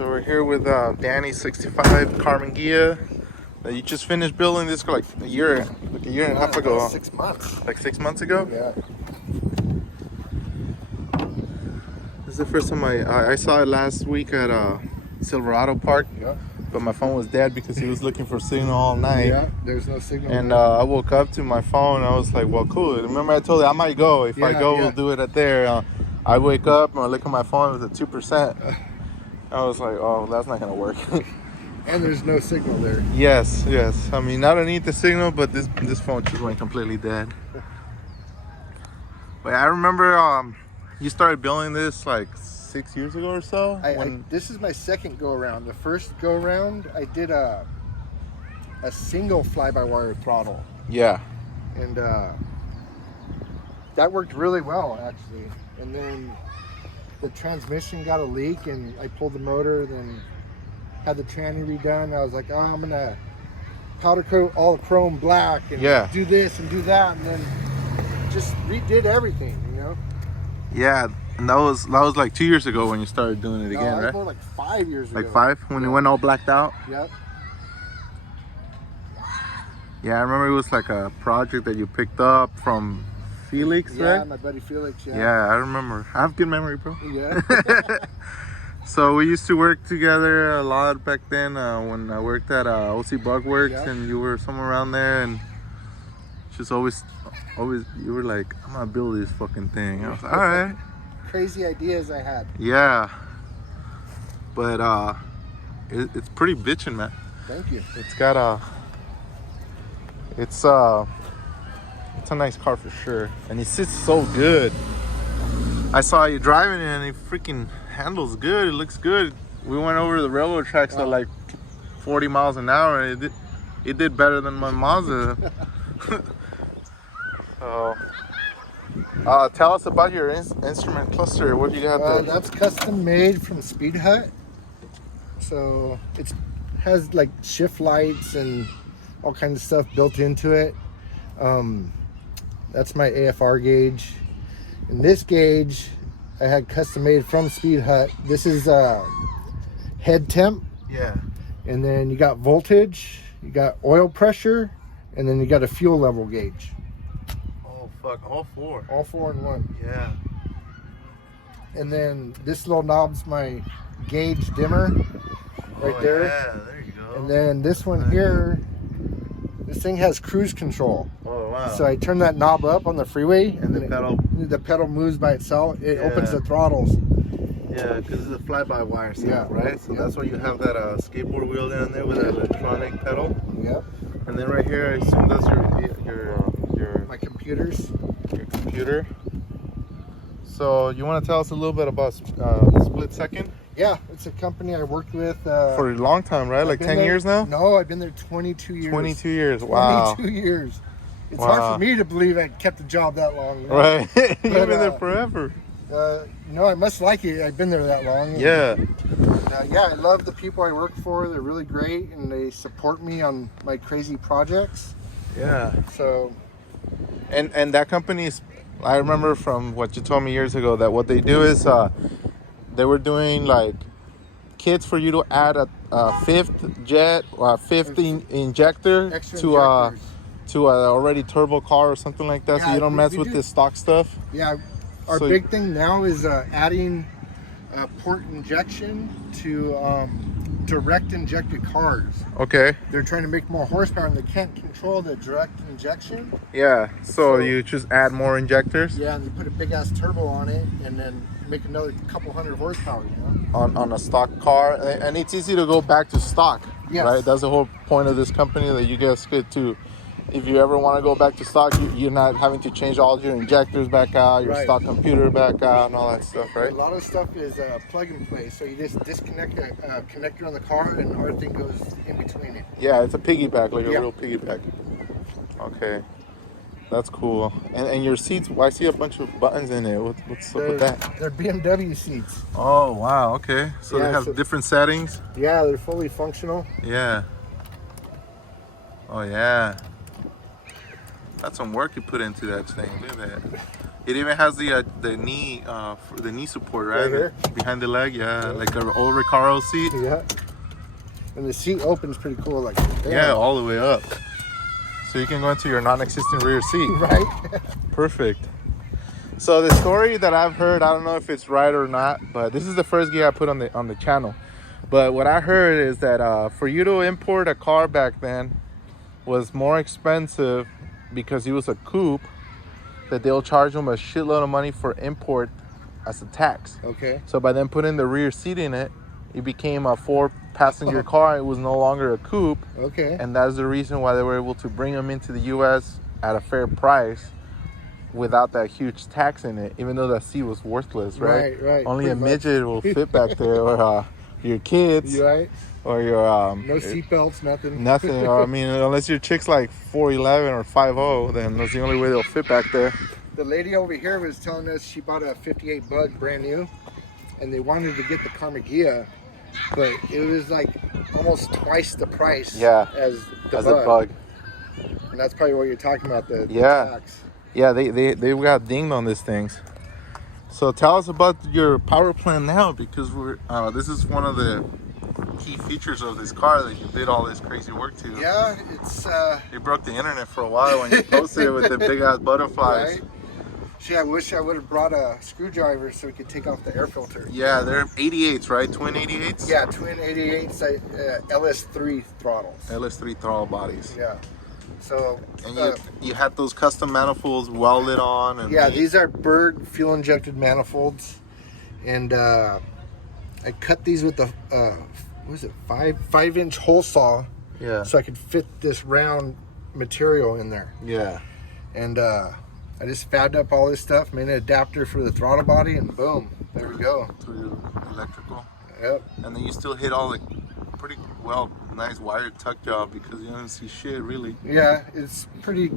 So we're here with Danny 65 Carmen Ghia. You just finished building this like a year and a half ago. About 6 months. Like 6 months ago? Yeah. This is the first time I saw it last week at Silverado Park. Yeah. But my phone was dead because he was looking for signal all night. Yeah, there's no signal. And I woke up to my phone. I was like, well, cool. Remember I told you I might go. If I go, we'll do it at there. I wake up and I look at my phone. It was at 2%. I was like, oh, that's not going to work. And there's no signal there. Yes. I mean, I don't need the signal, but this phone just went completely dead. But I remember you started building this like 6 years ago or so. This is my second go around. The first go around, I did a single fly-by-wire throttle. Yeah. And that worked really well, actually. And then the transmission got a leak, and I pulled the motor, then had the tranny redone. I was like, oh, I'm gonna powder coat all the chrome black and do this and do that, and then just redid everything, you know? Yeah, and that was like 2 years ago when you started doing it again, right? More like 5 years ago. Like 5 when you went all blacked out? Yep. Yeah, I remember it was like a project that you picked up from Felix, right? Yeah, my buddy Felix, Yeah, I remember. I have good memory, bro. Yeah. So we used to work together a lot back then when I worked at OC Bug Works, and you were somewhere around there, and just always you were like, I'm gonna build this fucking thing. I was like, all right. Crazy ideas I had. Yeah. But it's pretty bitchin', man. Thank you. It's got it's a nice car for sure, and it sits so good. I saw you driving it, and it freaking handles good. It looks good. We went over the railroad tracks at like 40 miles an hour, and it did better than my Mazda. So, tell us about your instrument cluster. What do you got there? That's custom made from Speed Hut. So it has like shift lights and all kinds of stuff built into it. That's my AFR gauge. And this gauge I had custom made from Speed Hut. This is head temp. Yeah. And then you got voltage, you got oil pressure, and then you got a fuel level gauge. Oh fuck, all four. All four in one. Yeah. And then this little knob's my gauge dimmer right there. Yeah, there you go. And then this one here, this thing has cruise control. Oh wow. So I turn that knob up on the freeway, and the pedal moves by itself. It opens the throttles. Yeah, because it's a fly-by-wire stuff, right? So that's why you have that skateboard wheel down there with that electronic pedal. Yep. And then right here, I assume that's your my computers. Your computer. So you want to tell us a little bit about Split Second? Yeah, it's a company I worked with for a long time, right? Like 10 years now? No, I've been there 22 years. 22 years, wow. 22 years. It's hard for me to believe I kept the job that long. You know? Right, you've been there forever. No, I must like it. I've been there that long. Yeah. And, I love the people I work for. They're really great, and they support me on my crazy projects. Yeah. So. And that company is, I remember from what you told me years ago, that what they do is they were doing like kits for you to add a fifth jet or a fifth injector to a already turbo car or something like that, so you don't mess with the stock stuff. Yeah, our big thing now is adding port injection to direct injected cars. Okay. They're trying to make more horsepower, and they can't control the direct injection. Yeah, so you just add more injectors? Yeah, and you put a big ass turbo on it, and then make another couple hundred horsepower, you know? On a stock car, and it's easy to go back to stock, right? That's the whole point of this company, that you guys get to, if you ever want to go back to stock, you're not having to change all your injectors back out, your stock computer back out, and all that stuff, right? A lot of stuff is plug and play, so you just disconnect a connector on the car, and our thing goes in between it. Yeah, it's a piggyback, like a real piggyback. Okay. That's cool. And your seats, I see a bunch of buttons in it. What's up with that? They're BMW seats. Oh, wow. Okay. So they have different settings? Yeah, they're fully functional. Yeah. Oh, yeah. That's some work you put into that thing. Look at that. It even has the knee for the knee support, right? Right here? Behind the leg, yeah. Like an old Recaro seat. Yeah. And the seat opens pretty cool, like damn. Yeah, all the way up. So you can go into your non-existent rear seat. Right? Perfect. So the story that I've heard, I don't know if it's right or not, but this is the first Ghia I put on the channel. But what I heard is that for you to import a car back then was more expensive because it was a coupe, that they'll charge them a shitload of money for import as a tax. Okay. So by then putting the rear seat in it, it became a 4-passenger car. It was no longer a coupe. Okay. And that's the reason why they were able to bring them into the U.S. at a fair price without that huge tax in it, even though that seat was worthless, right? Right. Only Pretty a much. midget will fit back there, or your kids, You right? or your No seatbelts, nothing. nothing. Or I mean, unless your chick's like 4'11" or 5'0", then that's the only way they'll fit back there. The lady over here was telling us she bought a 58 Bug brand new, and they wanted to get the Karma Ghia, but it was like almost twice the price as the Bug. And that's probably what you're talking about, the tax. Yeah, they got dinged on these things. So tell us about your power plant now, because this is one of the key features of this car that you did all this crazy work to. Yeah, it's You broke the internet for a while when you posted it with the big ass butterflies. Right? Gee, I wish I would have brought a screwdriver so we could take off the air filter. Yeah, they're 88s, right? Twin 88s? Yeah, twin 88s, LS3 throttles. LS3 throttle bodies. Yeah. So And you had those custom manifolds welded on. And yeah, these are Berg fuel injected manifolds, and I cut these with the what is it, 5-inch hole saw. Yeah. So I could fit this round material in there. Yeah. And I just fabbed up all this stuff, made an adapter for the throttle body, and boom, there we go. To your electrical. Yep. And then you still hit all the pretty nice wire tuck job, because you don't see shit really. Yeah, it's pretty.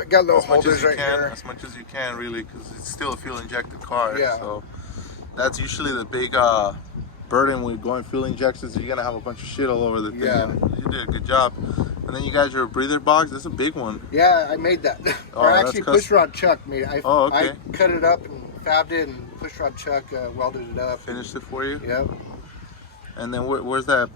I got little holders right here. As much as you can, really, because it's still a fuel injected car. Yeah. So that's usually the big burden with going fuel injections. You're gonna have a bunch of shit all over the thing. Yeah. And you did a good job. And then you got your breather box. That's a big one. Yeah, I made that. Oh, or that's actually, push rod Chuck made it. okay. I cut it up and fabbed it, and push rod Chuck welded it up. Finished it for you. Yep. And then where's that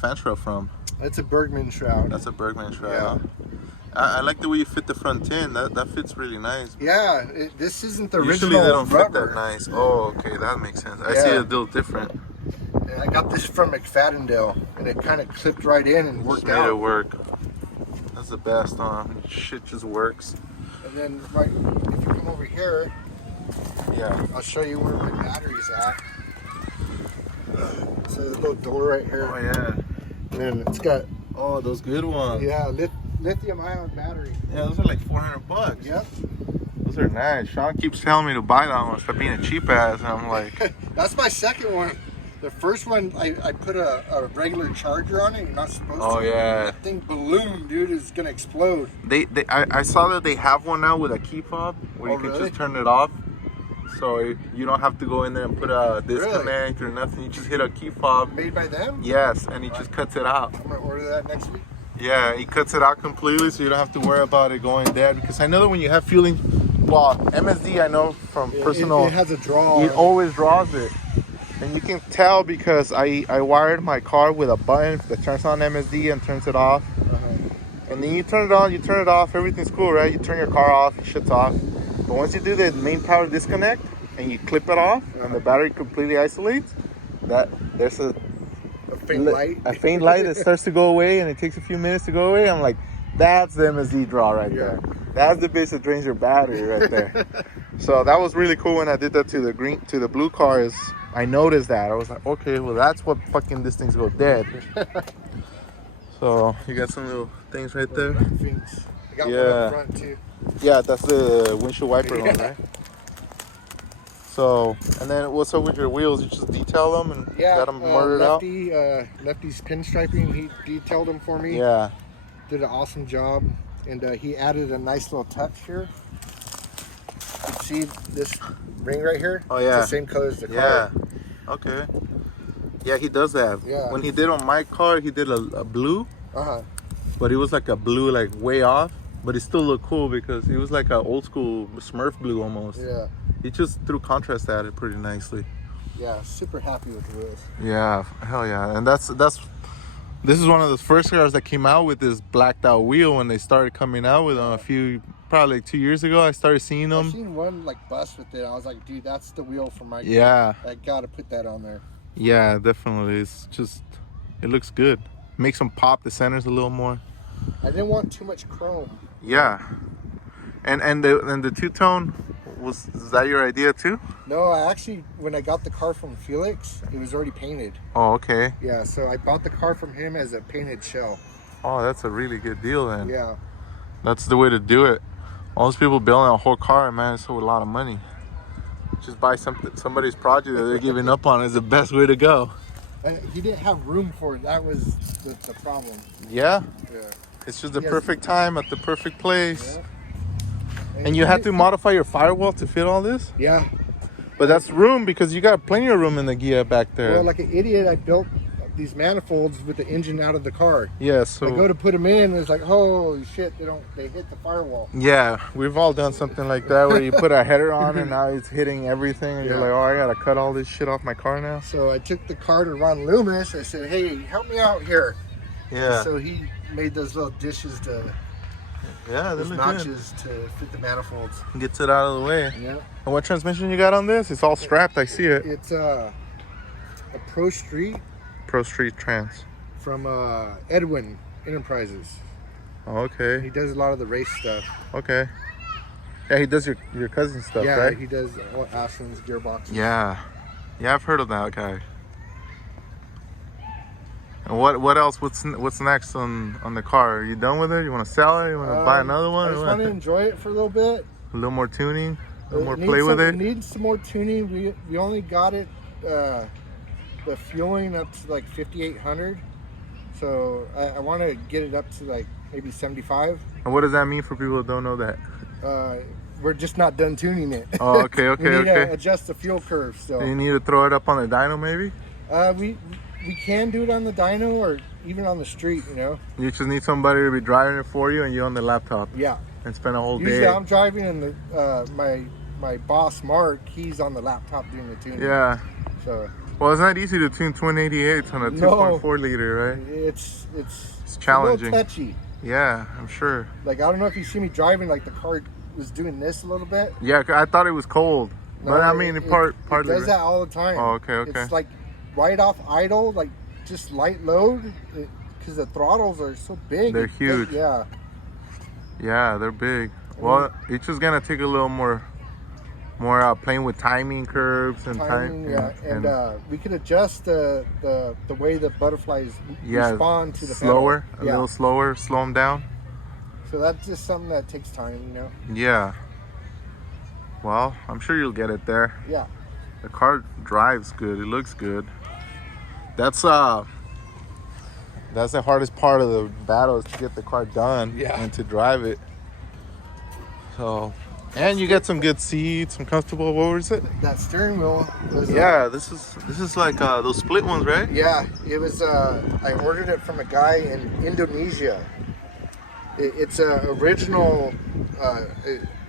fan shroud from? It's a Bergman shroud. That's a Bergman shroud. Yeah. Huh? I like the way you fit the front tin. That fits really nice. Yeah, this isn't the original Usually they don't rubber. fit that nice. Oh, okay, that makes sense. I Yeah. see it a little different. And I got this from McFadden, and it kind of clipped right in and worked Just made out. it work. That's the best, shit just works. And then right, if you come over here, Yeah. I'll show you where my battery's at. So there's a little door right here. Oh yeah. And then it's got, Oh, those good ones. yeah, lithium ion battery. Yeah, those are like $400. Yep. Those are nice. Sean keeps telling me to buy that one. Stop being a cheap ass, and I'm like, That's my second one. The first one, I put a regular charger on it. You're not supposed oh to. yeah. That thing balloon, dude, is gonna explode. I saw that they have one now with a key fob where you can really? just turn it off. So you don't have to go in there and put a disconnect or nothing. You just hit a key fob. Made by them? Yes, and he just cuts it out. I'm gonna order that next week. Yeah, he cuts it out completely, so you don't have to worry about it going dead. Because I know that when you have fueling, well, MSD, I know from personal, It has a draw. it always draws it. And you can tell because I wired my car with a button that turns on MSD and turns it off. And then you turn it on, you turn it off, everything's cool, right? You turn your car off, it shuts off. But once you do the main power disconnect and you clip it off and the battery completely isolates, there's a faint light. A faint light that starts to go away, and it takes a few minutes to go away. I'm like, that's the MSD draw right there. That's the bitch that drains your battery right there. So that was really cool when I did that to the blue cars. I noticed that. I was like, okay, well that's what fucking these things go dead. So you got some little things right there. I got one up front too. Yeah, that's the windshield wiper one, right? So, and then what's up with your wheels? You just detail them and got them murdered out? Lefty's pinstriping, he detailed them for me. Yeah. Did an awesome job. And he added a nice little touch here. You see this ring right here? Oh, yeah. It's the same color as the car. Yeah. Okay. Yeah, he does that. Yeah. When he did on my car, he did a blue, Uh-huh. but it was like a blue like way off. But it still looked cool because it was like an old school Smurf blue almost. Yeah. He just threw contrast at it pretty nicely. Yeah, super happy with the wheels. Yeah, hell yeah. And this is one of the first cars that came out with this blacked out wheel when they started coming out with them probably like 2 years ago. I started seeing them. I seen one like bus with it. I was like, dude, that's the wheel for my car. Yeah. I gotta put that on there. Yeah, definitely. It's just, it looks good. Makes them pop the centers a little more. I didn't want too much chrome. Yeah. And the two-tone, is that your idea too? No, I actually, when I got the car from Felix, it was already painted. Oh, okay. Yeah, so I bought the car from him as a painted shell. Oh, that's a really good deal then. Yeah. That's the way to do it. All those people building a whole car, man, it's a lot of money. Just buy somebody's project that they're giving up on is the best way to go. He didn't have room for it. That was the problem. Yeah? Yeah. It's just the perfect time at the perfect place. Yeah. And you had to modify your firewall to fit all this? Yeah. But that's room because you got plenty of room in the Ghia back there. Well, like an idiot, I built these manifolds with the engine out of the car. Yeah, so I go to put them in, and it's like, holy shit, they hit the firewall. Yeah, we've all done something like that where you put a header on and now it's hitting everything and you're like, oh, I gotta cut all this shit off my car now. So I took the car to Ron Loomis. I said, hey, help me out here. Yeah. So he made those little dishes those notches to fit the manifolds. Gets it out of the way. Yeah. And what transmission you got on this? It's all strapped, I see it. It's a Pro Street. Pro Street Trans. From Edwin Enterprises. Oh, okay. He does a lot of the race stuff. Okay. Yeah, he does your cousin stuff, right? Yeah, he does all Ashland's gearboxes. Yeah. Yeah, I've heard of that guy. And what else? What's next on the car? Are you done with it? You want to sell it? You want to buy another one? I just want to enjoy it for a little bit. A little more tuning, a little more play with it. It needs some more tuning. We only got it the fueling up to like 5,800. So I want to get it up to like maybe 75. And what does that mean for people that don't know that? We're just not done tuning it. Oh, okay, okay, we need okay. to adjust the fuel curve. So you need to throw it up on the dyno, maybe. We can do it on the dyno or even on the street, you know. You just need somebody to be driving it for you, and you on the laptop. Yeah. And spend a whole day. Usually I'm driving, and my boss Mark, he's on the laptop doing the tuning. Yeah. So. Well, it's not easy to tune 288 on a 2.4 liter, right? It's challenging. A little touchy. Yeah, I'm sure. Like, I don't know if you see me driving, like the car was doing this a little bit. Yeah, I thought it was cold. No, but I mean, it partly. does that all the time. Oh, okay, okay. It's like right off idle, like just light load, because the throttles are so big. They're huge. Yeah. Yeah, they're big. Well, it's just gonna take a little more playing with timing curves and timing. Yeah, and we could adjust the way the butterflies respond to the slower, pedal. A little slower, slow them down. So that's just something that takes time, you know. Yeah. Well, I'm sure you'll get it there. Yeah. The car drives good. It looks good. That's the hardest part of the battle is to get the car done and to drive it. So, and you get some good seats, some comfortable. What was it? That steering wheel. Was, this is like those split ones, right? Yeah, it was. I ordered it from a guy in Indonesia. It's a original.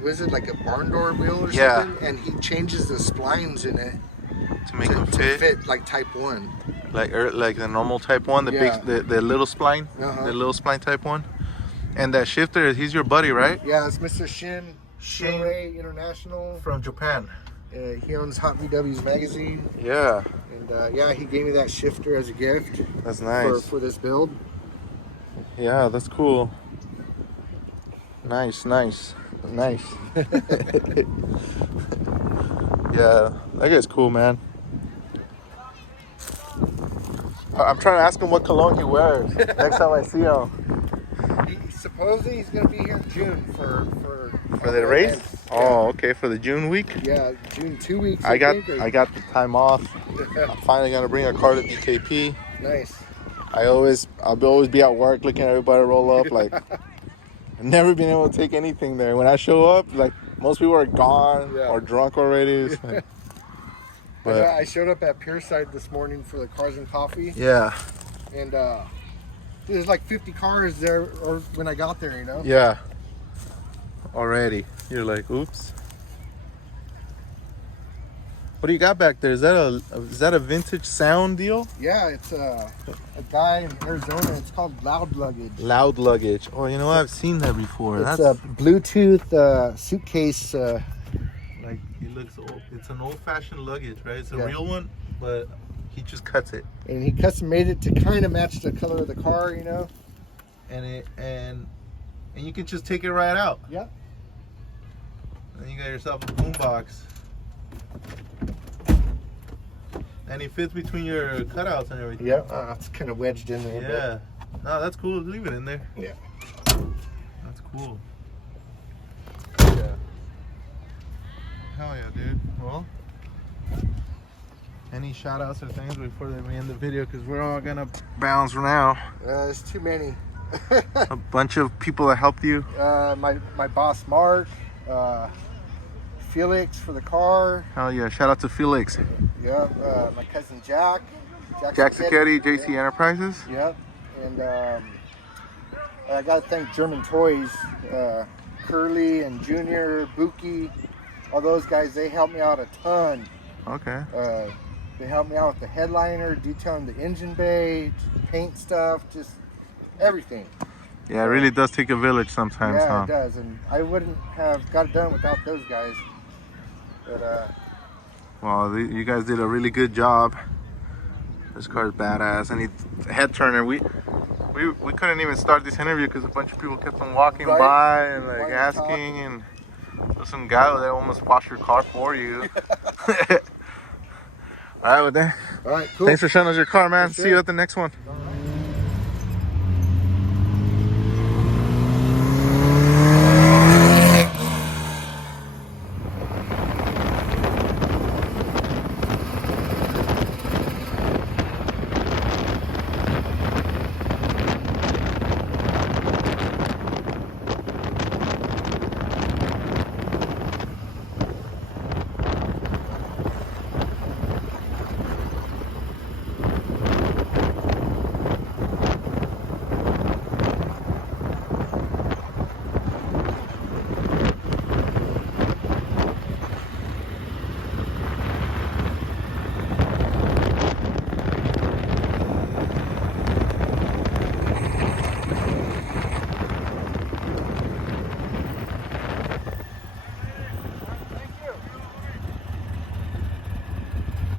Was it like a barn door wheel or something? And he changes the splines in it to make them fit like Type 1. Like the normal Type 1, the little spline, the little spline Type 1. And that shifter, he's your buddy, right? Yeah, it's Mr. Shinrei International from Japan. He owns Hot VW's magazine. Yeah. And he gave me that shifter as a gift. That's nice. For this build. Yeah, that's cool. Nice. Yeah, that guy's cool, man. I'm trying to ask him what cologne he wears next time I see him. Supposedly he's gonna be here in June for the race. Events. Oh, okay, for the June week. Yeah, June 2 weeks. I got the time off. I'm finally gonna bring a car to DKP. Nice. I'll always be at work looking at everybody roll up. Like, I've never been able to take anything there. When I show up, like most people are gone or drunk already. But I showed up at Pierside this morning for the Cars and Coffee. Yeah. And there's like 50 cars there, or when I got there, you know. Yeah. already. You're like, oops. What do you got back there? Is that a vintage sound deal? Yeah, it's a guy in Arizona. It's called Loud Luggage. Loud luggage. Oh, you know what? I've seen that before. It's That's a Bluetooth suitcase. like it looks old. It's an old-fashioned luggage, right? It's a real one, but he just cuts it. And he custom made it to kind of match the color of the car, you know. And you can just take it right out. Yeah. And you got yourself a boombox. And it fits between your cutouts and everything. Yeah, it's kind of wedged in there. Yeah. No, that's cool. Leave it in there. Yeah. That's cool. Yeah. Hell yeah, dude. Well, any shout outs or things before we end the video? Because we're all going to bounce now. There's too many. A bunch of people that helped you. My boss, Mark. Felix for the car. Hell yeah. Shout out to Felix. Yep. My cousin Jack. Jack Sacchetti, JC Enterprises. Yep. And I got to thank German Toys. Curly and Junior, Buki. All those guys, they helped me out a ton. Okay. They helped me out with the headliner, detailing the engine bay, paint stuff, just everything. Yeah, it really does take a village sometimes, Yeah, huh? it does. And I wouldn't have got it done without those guys. But well, you guys did a really good job. This car is badass. And it's head turner. We couldn't even start this interview because a bunch of people kept on walking by and like asking, and there's some guy that almost washed your car for you. All right, well then. all right, cool. Thanks for showing us your car, man. For sure. See you at the next one. All right.